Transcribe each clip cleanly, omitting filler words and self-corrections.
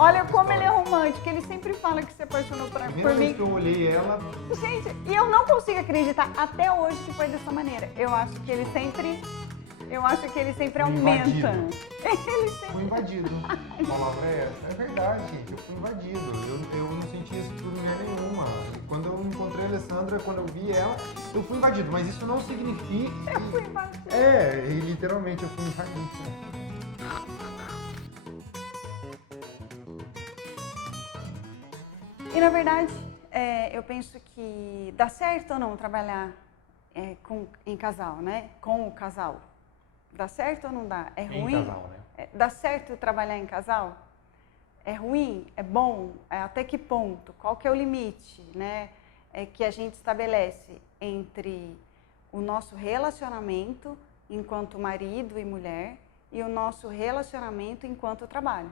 Olha como ele é romântico, ele sempre fala que se apaixonou por Primeira mim. vez que eu olhei ela, Gente, e eu não consigo acreditar até hoje que foi dessa maneira. Eu acho que ele sempre aumenta. Invadido. Ele sempre... fui invadido. A palavra é essa. É verdade, gente. Eu fui invadido. Eu não senti isso por mulher nenhuma. Quando eu encontrei a Alessandra, quando eu vi ela, eu fui invadido. Mas isso não significa... Eu fui invadido. E literalmente eu fui invadido. E na verdade, eu penso que dá certo ou não trabalhar em casal, né? Com o casal. Dá certo ou não dá? É ruim? Em casal, né? Dá certo trabalhar em casal? É ruim? É bom? Até que ponto? Qual que é o limite, né? Que a gente estabelece entre o nosso relacionamento enquanto marido e mulher e o nosso relacionamento enquanto trabalho.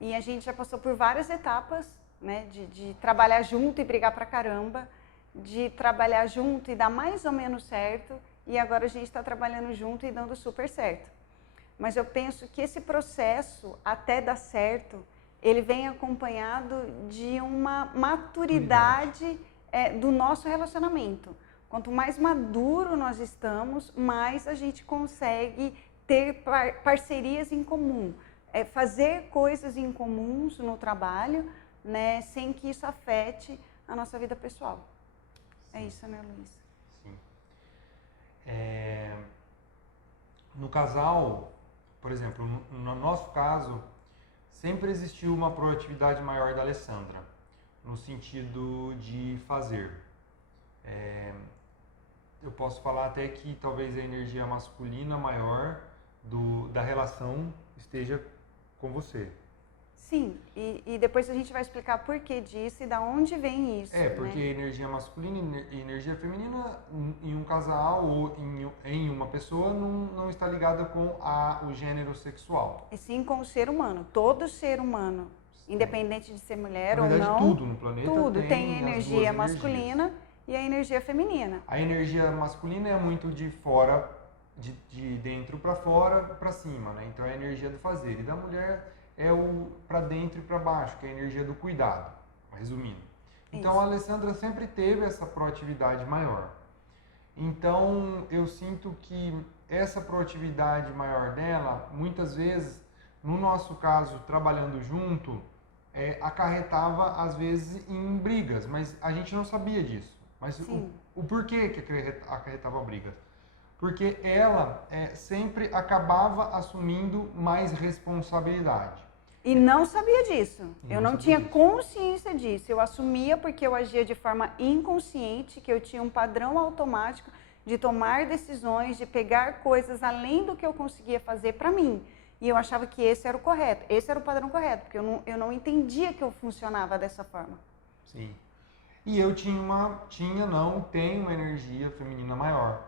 E a gente já passou por várias etapas, né, de trabalhar junto e brigar pra caramba, de trabalhar junto e dar mais ou menos certo, e agora a gente está trabalhando junto e dando super certo. Mas eu penso que esse processo, até dar certo, ele vem acompanhado de uma maturidade do nosso relacionamento. Quanto mais maduro nós estamos, mais a gente consegue ter parcerias em comum, fazer coisas em comuns no trabalho, né, sem que isso afete a nossa vida pessoal. Sim. É isso, né, Luiz? Sim. No casal, por exemplo, no nosso caso, sempre existiu uma proatividade maior da Alessandra, no sentido de fazer. Eu posso falar até que talvez a energia masculina maior da relação esteja com você. Sim, e depois a gente vai explicar por que disso e da onde vem isso. Porque né? energia masculina e energia feminina em um casal ou em uma pessoa não está ligada com o gênero sexual. E sim com o ser humano, todo ser humano, independente de ser mulher ou não. Tudo no planeta tem energia masculina e a energia feminina. A energia masculina é muito de fora, de dentro para fora, para cima, né? Então é a energia do fazer. E da mulher é o para dentro e para baixo, que é a energia do cuidado, resumindo. Então a Alessandra sempre teve essa proatividade maior. Então eu sinto que essa proatividade maior dela, muitas vezes, no nosso caso, trabalhando junto, acarretava às vezes em brigas, mas a gente não sabia disso. Mas o porquê que acarretava brigas? Porque ela sempre acabava assumindo mais responsabilidade. E não sabia disso. Eu não tinha consciência disso. Eu assumia porque eu agia de forma inconsciente, que eu tinha um padrão automático de tomar decisões, de pegar coisas além do que eu conseguia fazer para mim. E eu achava que esse era o correto, esse era o padrão correto, porque eu não entendia que eu funcionava dessa forma. Sim. E eu tenho uma energia feminina maior.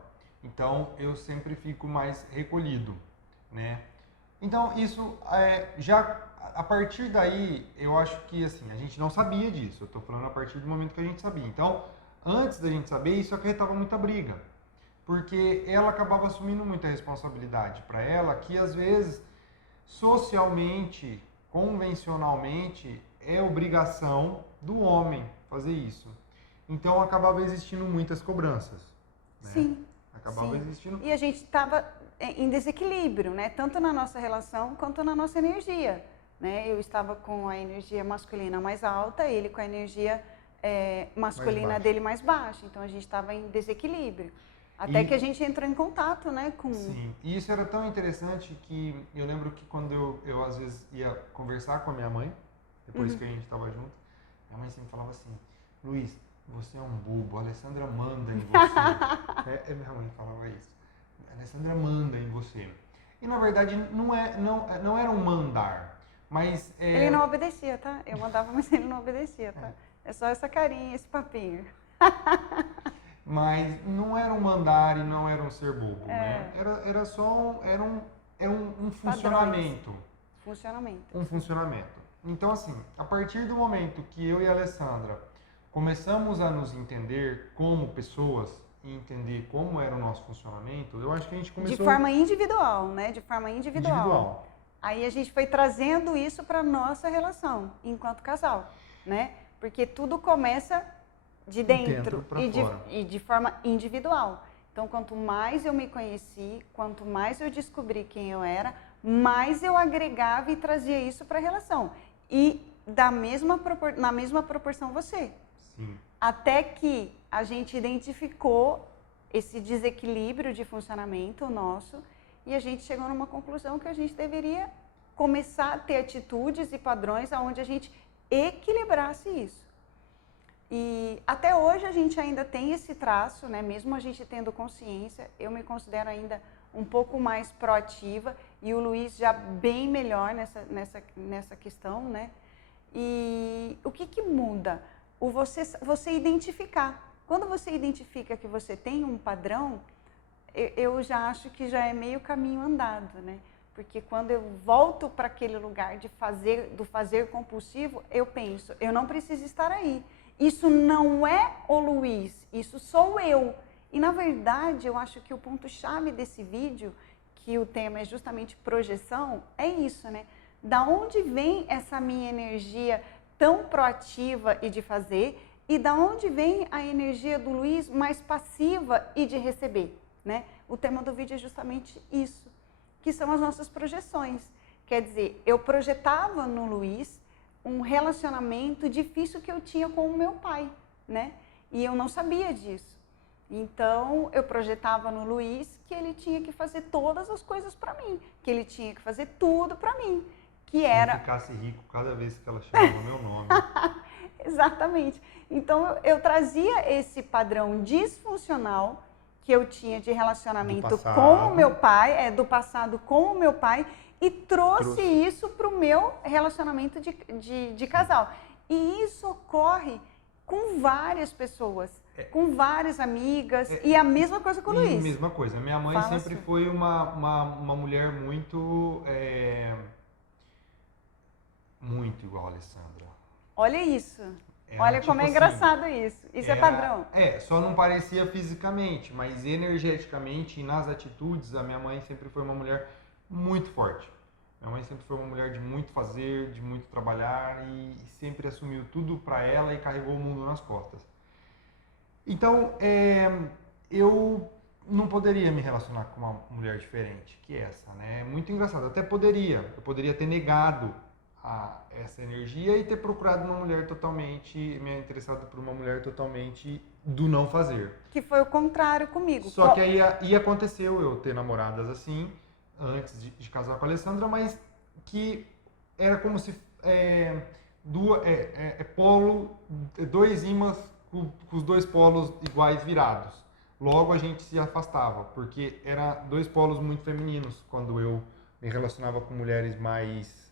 Então, eu sempre fico mais recolhido, né? Então, isso, já a partir daí, eu acho que, assim, a gente não sabia disso. Eu tô falando a partir do momento que a gente sabia. Então, antes da gente saber, isso acarretava muita briga. Porque ela acabava assumindo muita responsabilidade para ela, que às vezes, socialmente, convencionalmente, é obrigação do homem fazer isso. Então, acabava existindo muitas cobranças, né? Sim. Acabava existindo. E a gente estava em desequilíbrio, né? Tanto na nossa relação quanto na nossa energia, né? Eu estava com a energia masculina mais alta, ele com a energia masculina dele mais baixa. Então a gente estava em desequilíbrio. Até que a gente entrou em contato, né? Sim, e isso era tão interessante que eu lembro que quando eu às vezes ia conversar com a minha mãe, depois que a gente estava junto, minha mãe sempre falava assim: Luiz, você é um bobo, a Alessandra manda em você. Minha mãe falava isso. A Alessandra manda em você. E na verdade não era um mandar, mas... Ele não obedecia, tá? Eu mandava, mas ele não obedecia, tá? É só essa carinha, esse papinho. Mas não era um mandar e não era um ser bobo, né? Era só um funcionamento. Um funcionamento. Então, assim, a partir do momento que eu e a Alessandra começamos a nos entender como pessoas e entender como era o nosso funcionamento, eu acho que a gente começou... De forma individual, né? De forma individual. Aí a gente foi trazendo isso para nossa relação enquanto casal, né? Porque tudo começa de dentro e de forma individual. Então, quanto mais eu me conheci, quanto mais eu descobri quem eu era, mais eu agregava e trazia isso para a relação. E na mesma proporção você. Sim. Até que a gente identificou esse desequilíbrio de funcionamento nosso e a gente chegou numa conclusão que a gente deveria começar a ter atitudes e padrões onde a gente equilibrasse isso. E até hoje a gente ainda tem esse traço, né? Mesmo a gente tendo consciência, eu me considero ainda um pouco mais proativa e o Luiz já bem melhor nessa questão, né? E o que muda? Você identificar. Quando você identifica que você tem um padrão, eu já acho que já é meio caminho andado, né? Porque quando eu volto para aquele lugar do fazer compulsivo, eu penso, eu não preciso estar aí. Isso não é o Luiz, isso sou eu. E na verdade, eu acho que o ponto-chave desse vídeo, que o tema é justamente projeção, é isso, né? Da onde vem essa minha energia tão proativa e de fazer, e da onde vem a energia do Luiz mais passiva e de receber, né? O tema do vídeo é justamente isso, que são as nossas projeções. Quer dizer, eu projetava no Luiz um relacionamento difícil que eu tinha com o meu pai, né? E eu não sabia disso. Então, eu projetava no Luiz que ele tinha que fazer todas as coisas para mim, que ele tinha que fazer tudo para mim, que era... Se eu ficasse rico cada vez que ela chamava meu nome. Exatamente. Então, eu trazia esse padrão disfuncional que eu tinha de relacionamento com o meu pai, do passado com o meu pai, e trouxe isso para o meu relacionamento de casal. E isso ocorre com várias pessoas, com várias amigas, e a mesma coisa com o Luiz. Mesma coisa. Minha mãe sempre foi uma mulher muito igual a Alessandra. Olha isso. Olha como é engraçado isso. Isso é padrão. Só não parecia fisicamente, mas energeticamente e nas atitudes, a minha mãe sempre foi uma mulher muito forte. Minha mãe sempre foi uma mulher de muito fazer, de muito trabalhar e sempre assumiu tudo para ela e carregou o mundo nas costas. Então, eu não poderia me relacionar com uma mulher diferente que essa, né? É muito engraçado. Eu poderia ter negado essa energia e ter procurado uma mulher me interessado por uma mulher totalmente do não fazer. Que foi o contrário comigo. Só que aí aconteceu eu ter namoradas assim, antes de casar com a Alessandra, mas que era como se dois ímãs com os dois polos iguais virados. Logo a gente se afastava, porque eram dois polos muito femininos quando eu me relacionava com mulheres mais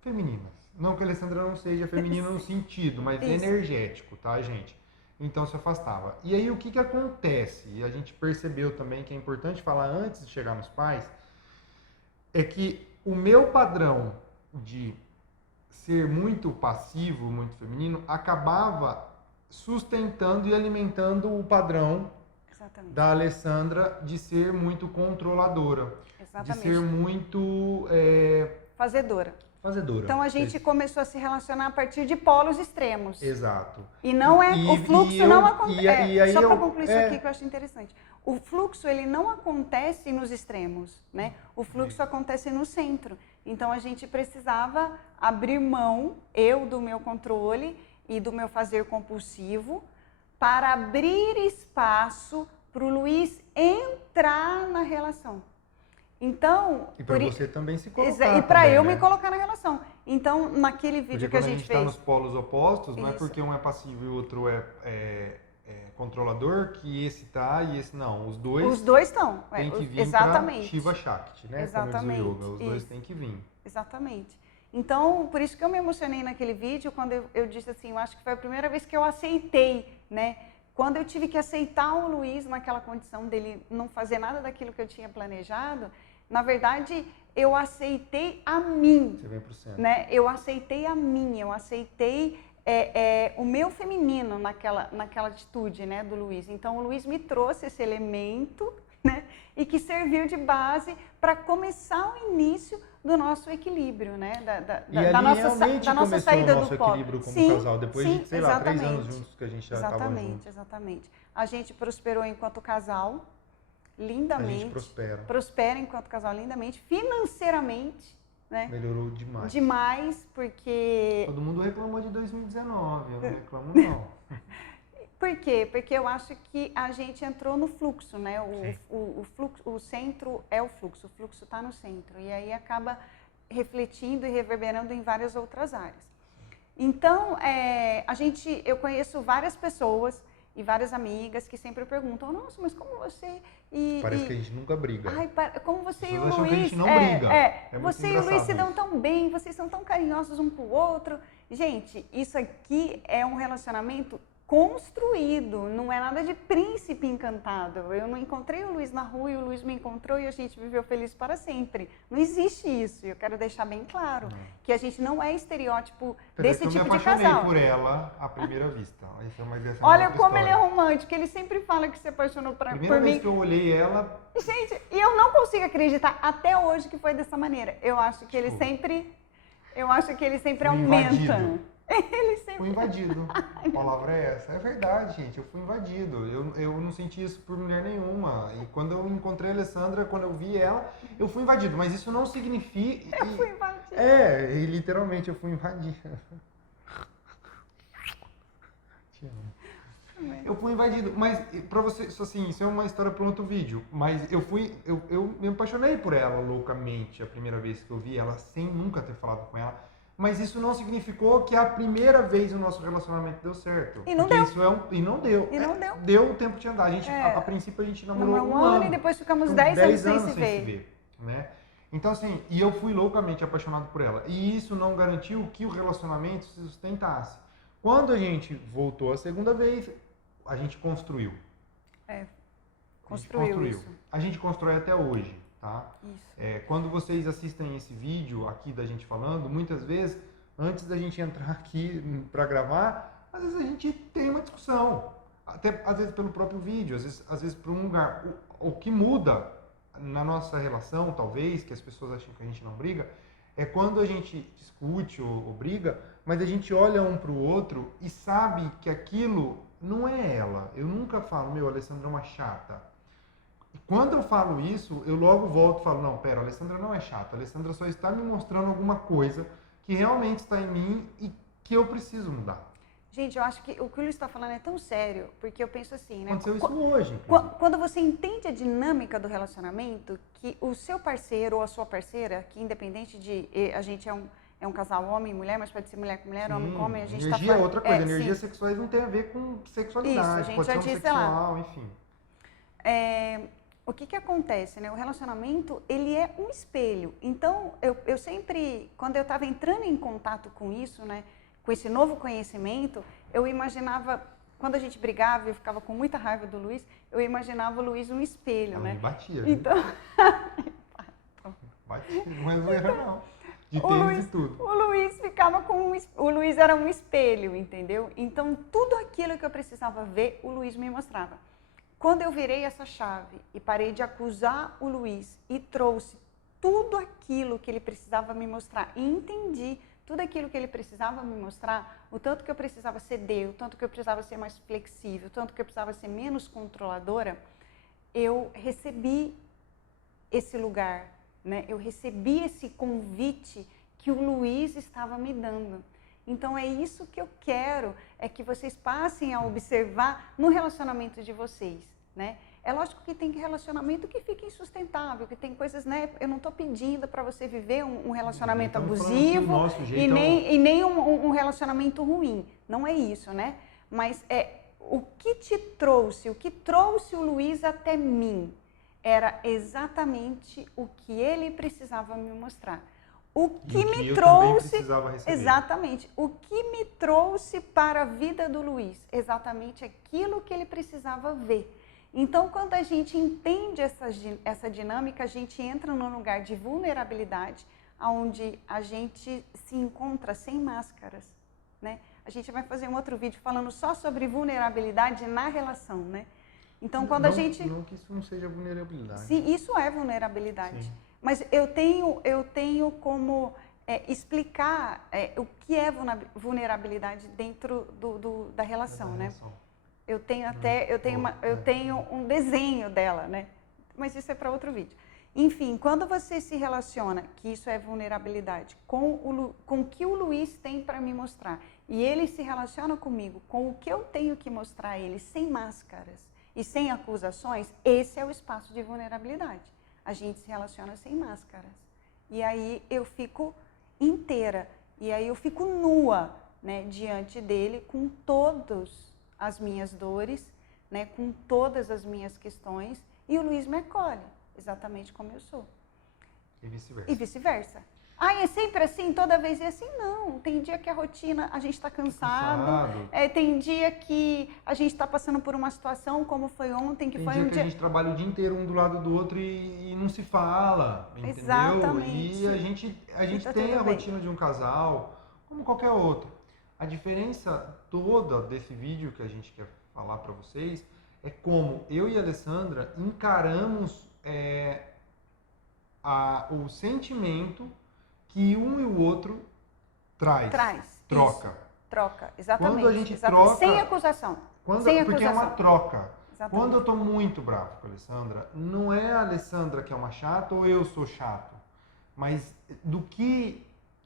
femininas. Não que a Alessandra não seja feminina no sentido, mas energético, tá, gente? Então se afastava. E aí o que acontece? E a gente percebeu também que é importante falar antes de chegar nos pais, é que o meu padrão de ser muito passivo, muito feminino, acabava sustentando e alimentando o padrão da Alessandra de ser muito controladora, de ser muito fazedora. Fazedora. Então a gente começou a se relacionar a partir de polos extremos. Exato. E não o fluxo não acontece. Só para concluir isso aqui que eu acho interessante. O fluxo ele não acontece nos extremos, né? O fluxo acontece no centro. Então a gente precisava abrir mão, eu do meu controle e do meu fazer compulsivo, para abrir espaço para o Luiz entrar na relação. Então, e para você também se colocar. E para eu me colocar na relação. Então, naquele vídeo que a gente fez. Está nos polos opostos, não é porque um é passivo e o outro é controlador que esse tá e esse não. Os dois estão. Tem que vir para Shiva Shakti, né? Exatamente. Como diz o yoga. Os dois têm que vir. Exatamente. Então, por isso que eu me emocionei naquele vídeo, quando eu disse assim, eu acho que foi a primeira vez que eu aceitei, né? Quando eu tive que aceitar o Luiz naquela condição dele não fazer nada daquilo que eu tinha planejado, na verdade, eu aceitei a mim. Você vem pro centro. Né? Eu aceitei a mim, eu aceitei o meu feminino naquela atitude, né, do Luiz. Então, o Luiz me trouxe esse elemento né? E que serviu de base para começar o início do nosso equilíbrio, né? Da nossa saída o nosso do polo. equilíbrio como casal, depois de, sei lá, 3 exatamente. anos juntos que a gente já estava junto. Exatamente. A gente prosperou enquanto casal, lindamente. A gente prospera. Prospera enquanto casal, lindamente. Financeiramente, né? Melhorou demais. Demais, porque... Todo mundo reclamou de 2019, eu não reclamo não. Por quê? Porque eu acho que a gente entrou no fluxo, né? O centro é o fluxo está no centro. E aí acaba refletindo e reverberando em várias outras áreas. Então, eu conheço várias pessoas e várias amigas que sempre perguntam, nossa, mas como você Parece que a gente nunca briga. Ai, como você e o acham Luiz... que a gente não briga. Você e o Luiz se dão tão bem, vocês são tão carinhosos um com o outro. Gente, isso aqui é um relacionamento construído, não é nada de príncipe encantado. Eu não encontrei o Luiz na rua e o Luiz me encontrou e a gente viveu feliz para sempre. Não existe isso. Eu quero deixar bem claro que a gente não é estereótipo desse tipo de casal. Eu me apaixonei por ela à primeira vista. Olha como ele é romântico. Ele sempre fala que se apaixonou por mim. Primeira vez que eu olhei ela... Gente, e eu não consigo acreditar até hoje que foi dessa maneira. Eu acho que ele sempre aumenta. Invadido. Fui invadido. A palavra é essa. É verdade, gente. Eu fui invadido. Eu não senti isso por mulher nenhuma. E quando eu encontrei a Alessandra, quando eu vi ela, eu fui invadido. Mas isso não significa... Eu fui invadido. E literalmente eu fui invadido. Te amo. Eu fui invadido. Mas pra você, assim, isso é uma história para um outro vídeo. Mas eu me apaixonei por ela loucamente a primeira vez que eu vi ela, sem nunca ter falado com ela. Mas isso não significou que a primeira vez o nosso relacionamento deu certo. E não deu. E não deu. Deu o tempo de andar. A princípio a gente namorou um ano e depois ficamos 10 anos sem se ver. Né? Então assim, e eu fui loucamente apaixonado por ela. E isso não garantiu que o relacionamento se sustentasse. Quando a gente voltou a segunda vez, a gente construiu. Construiu. A gente constrói até hoje. Tá? Isso. Quando vocês assistem esse vídeo aqui da gente falando, muitas vezes, antes da gente entrar aqui para gravar, às vezes a gente tem uma discussão, até às vezes pelo próprio vídeo, às vezes por um lugar. O que muda na nossa relação, talvez, que as pessoas acham que a gente não briga, é quando a gente discute ou briga, mas a gente olha um para o outro e sabe que aquilo não é ela. Eu nunca falo, a Alessandra é uma chata. Quando eu falo isso, eu logo volto e falo, não, pera, a Alessandra não é chata, a Alessandra só está me mostrando alguma coisa que realmente está em mim e que eu preciso mudar. Gente, eu acho que o que o Luiz está falando é tão sério, porque eu penso assim, né? Aconteceu isso hoje. Quando você entende a dinâmica do relacionamento, que o seu parceiro ou a sua parceira, que independente de... A gente é um casal homem e mulher, mas pode ser mulher com mulher, homem com homem, a gente está falando... Energia é outra coisa, energias sexuais não tem a ver com sexualidade, isso, a gente pode já ser disse sexual, lá. enfim. O que acontece, né? O relacionamento, ele é um espelho. Então, eu sempre, quando eu estava entrando em contato com isso, né? Com esse novo conhecimento, eu imaginava, quando a gente brigava, eu ficava com muita raiva do Luiz, eu imaginava o Luiz um espelho, Ela né? me batia, então... Batia, não era não. De tênis e tudo. O Luiz ficava o Luiz era um espelho, entendeu? Então, tudo aquilo que eu precisava ver, o Luiz me mostrava. Quando eu virei essa chave e parei de acusar o Luiz e trouxe tudo aquilo que ele precisava me mostrar e entendi tudo aquilo que ele precisava me mostrar, o tanto que eu precisava ceder, o tanto que eu precisava ser mais flexível, o tanto que eu precisava ser menos controladora, eu recebi esse lugar, né? Eu recebi esse convite que o Luiz estava me dando. Então, é isso que eu quero, é que vocês passem a observar no relacionamento de vocês, né? É lógico que tem relacionamento que fica insustentável, que tem coisas, né? Eu não estou pedindo para você viver um relacionamento abusivo e nem um relacionamento ruim. Não é isso, né? Mas o que o que trouxe o Luiz até mim era exatamente o que ele precisava me mostrar. O que me trouxe, exatamente, o que me trouxe para a vida do Luiz, exatamente aquilo que ele precisava ver. Então, quando a gente entende essa dinâmica, a gente entra num lugar de vulnerabilidade, onde a gente se encontra sem máscaras, né? A gente vai fazer um outro vídeo falando só sobre vulnerabilidade na relação, né? Então, quando não, a gente... Não que isso não seja vulnerabilidade. Sim, isso é vulnerabilidade. Sim. Mas eu tenho como explicar o que é vulnerabilidade dentro da relação, né? Eu tenho um desenho dela, né? Mas isso é para outro vídeo. Enfim, quando você se relaciona, que isso é vulnerabilidade, com o que o Luiz tem para me mostrar, e ele se relaciona comigo com o que eu tenho que mostrar a ele, sem máscaras e sem acusações, esse é o espaço de vulnerabilidade. A gente se relaciona sem máscaras. E aí eu fico inteira, e aí eu fico nua, né, diante dele, com todas as minhas dores, né, com todas as minhas questões, e o Luiz me acolhe, exatamente como eu sou. E vice-versa. E vice-versa. Ah, é sempre assim? Toda vez é assim? Não. Tem dia que a rotina, a gente está cansado. Tem dia que a gente está passando por uma situação, como foi ontem, que tem foi dia um que dia... a gente trabalha o dia inteiro um do lado do outro e não se fala, entendeu? Exatamente. E a gente tá tem a bem. rotina de um casal, como qualquer outro. A diferença toda desse vídeo que a gente quer falar para vocês é como eu e a Alessandra encaramos o sentimento que um e o outro troca. Isso. Troca, exatamente. Quando a gente troca... Sem acusação. Porque é uma troca. Exatamente. Quando eu estou muito bravo com a Alessandra, não é a Alessandra que é uma chata ou eu sou chato. Mas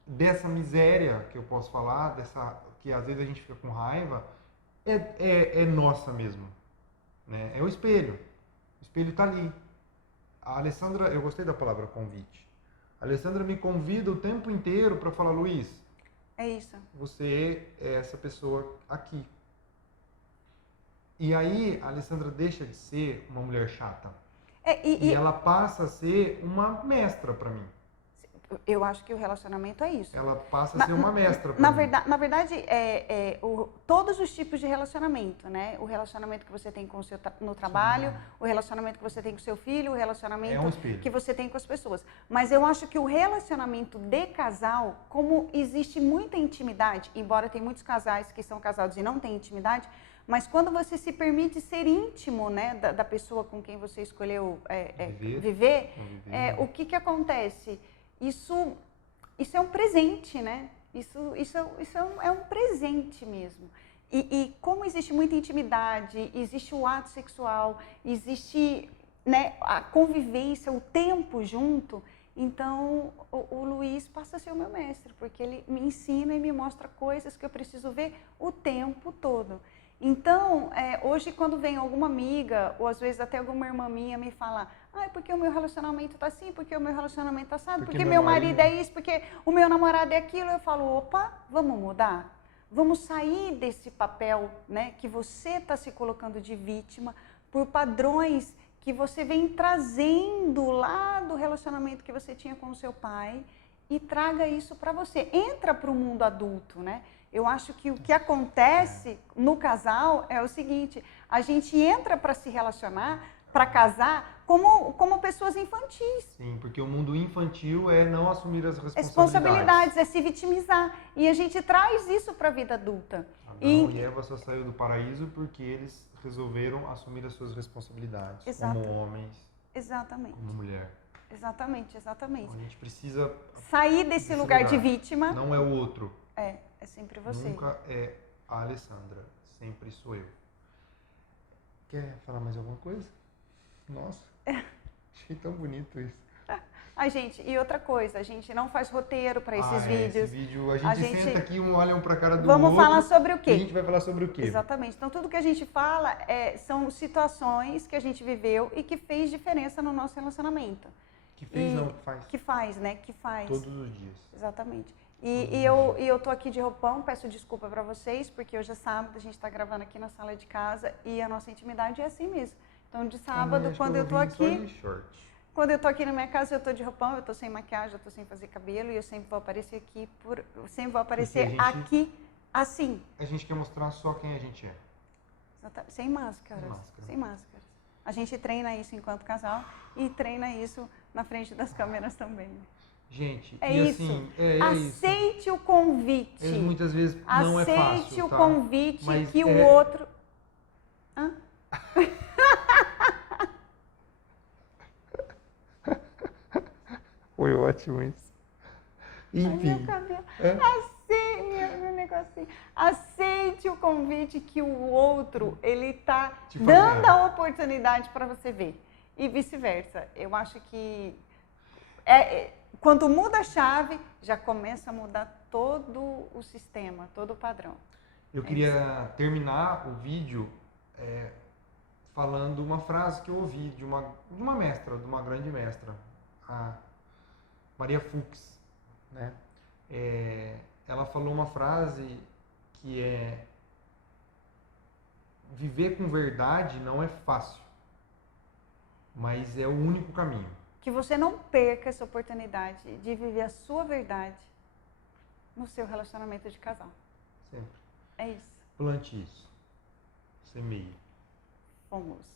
dessa miséria que eu posso falar, que às vezes a gente fica com raiva, é nossa mesmo. Né? É o espelho. O espelho está ali. A Alessandra, eu gostei da palavra convite. A Alessandra me convida o tempo inteiro para falar, Luiz, é isso. Você é essa pessoa aqui. E aí a Alessandra deixa de ser uma mulher chata. E ela passa a ser uma mestra para mim. Eu acho que o relacionamento é isso. Ela passa a ser uma mestra para mim. Na verdade, todos os tipos de relacionamento, né? O relacionamento que você tem no trabalho, sim, o relacionamento que você tem com seu filho, o relacionamento que você tem com as pessoas. Mas eu acho que o relacionamento de casal, como existe muita intimidade, embora tem muitos casais que são casados e não têm intimidade, mas quando você se permite ser íntimo, né, da pessoa com quem você escolheu viver, o que acontece? Isso é um presente, né? Isso é um presente mesmo. E como existe muita intimidade, existe o ato sexual, existe, né, a convivência, o tempo junto, então o Luiz passa a ser o meu mestre, porque ele me ensina e me mostra coisas que eu preciso ver o tempo todo. Então, hoje quando vem alguma amiga, ou às vezes até alguma irmã minha me fala, porque o meu relacionamento tá assim, porque o meu relacionamento tá assado, porque meu marido é isso, porque o meu namorado é aquilo, eu falo, opa, vamos mudar? Vamos sair desse papel, né, que você está se colocando de vítima por padrões que você vem trazendo lá do relacionamento que você tinha com o seu pai e traga isso para você. Entra para o mundo adulto, né? Eu acho que o que acontece no casal é o seguinte, a gente entra para se relacionar, para casar, como pessoas infantis. Sim, porque o mundo infantil é não assumir as responsabilidades, é se vitimizar. E a gente traz isso para a vida adulta. Adão e Eva só saiu do paraíso porque eles resolveram assumir as suas responsabilidades, como homens, exatamente, como mulher. Exatamente. Então, a gente precisa sair desse lugar de vítima. Não é o outro. É sempre você. Nunca é a Alessandra, sempre sou eu. Quer falar mais alguma coisa? Nossa, achei tão bonito isso. Gente, e outra coisa, a gente não faz roteiro para esses vídeos. Esse vídeo, a gente senta aqui, olha um para a cara do Vamos outro. falar sobre o quê? A gente vai falar sobre o quê? Exatamente. Então, tudo que a gente fala são situações que a gente viveu e que fez diferença no nosso relacionamento. Que fez, não, que faz. Que faz, né? Que faz. Todos os dias. Exatamente. E eu tô aqui de roupão, peço desculpa para vocês, porque hoje é sábado, a gente está gravando aqui na sala de casa e a nossa intimidade é assim mesmo. Então, de sábado, quando eu tô aqui... Quando eu tô aqui na minha casa, eu tô de roupão, eu tô sem maquiagem, eu tô sem fazer cabelo e eu sempre vou aparecer aqui, aqui assim. A gente quer mostrar só quem a gente é. Sem máscaras. Sem máscaras. A gente treina isso enquanto casal e treina isso na frente das câmeras também. Gente, aceite o convite. Muitas vezes não é fácil, aceite o convite mas que o outro... Foi ótimo isso. Enfim. Ai, meu cabelo. Meu negocinho. Aceite o convite que o outro, ele tá dando a oportunidade para você ver. E vice-versa. Eu acho que quando muda a chave, já começa a mudar todo o sistema, todo o padrão. Eu queria terminar o vídeo falando uma frase que eu ouvi de uma mestra, de uma grande mestra, a Maria Fuchs, né? Ela falou uma frase que é: viver com verdade não é fácil, mas é o único caminho. Que você não perca essa oportunidade de viver a sua verdade no seu relacionamento de casal. Sempre. É isso. Plante isso. Semeie. Fomos.